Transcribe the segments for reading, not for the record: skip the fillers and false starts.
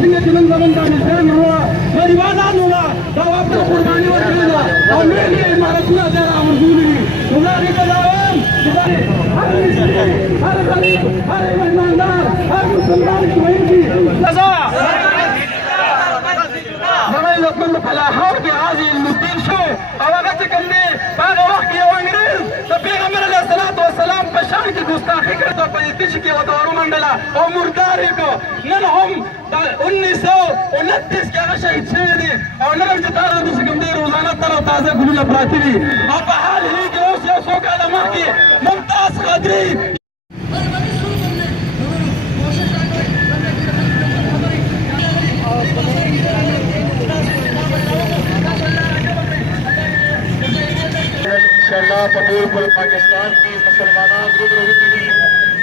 सिंह चिलंदवन का निशान हुआ परिवार हुआ तो आपने कुर्बानी और किया और मेरी इमारत ना तेरा मजदूरी तुम्हारी बजावन तुम्हारे हर गरीब हर ईमानदार हर मुसलमान की वही सजा زمان لكم فلاحات بهذه المدين شو أوقات كمدي بعد وقت يا وانجريز تبيغ من عليه الصلاة والسلام بشان کی گستاخی کرتا پلیتش کی ودارو منڈلا اور مرداری کو ننهم 1929 کے اگر شہید شہدی اور نرم چتارا دوسری کمدی روزانہ تر تازہ گلولا پراتی بھی اب حال ہی کے اس یا سوکا لمحہ کی ممتاز قادری इंशाअल्लाह पपूर पर पाकिस्तान की मुसलमाना ग्रुप रोटी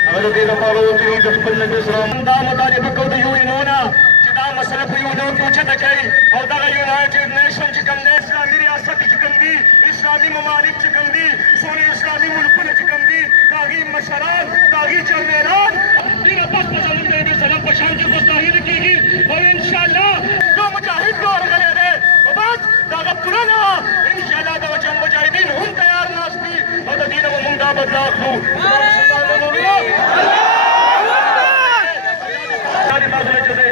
अगर दे रफारो ती दखल नबी सलाम दा मताजे बको द यूएनोना चिदा मसला को यूनो के उछे तकई और दा यूनाइटेड नेशन चिकम ने इस्लामी रियासत चिकम दी इस्लामी ममालिक चिकम दी सोने इस्लामी मुल्क ने चिकम दी तागी मशरान तागी चमेरान दिन बस पसंद दे सलाम पशान की मुस्ताहिद कीगी और इंशाअल्लाह जो मुजाहिद दौर गए रे बस दागा पुराना इंशाअल्लाह दा वचन मुजाहिदीन हम तैयार नास्ती और दीन वो मुंडा बदला खू अल्लाह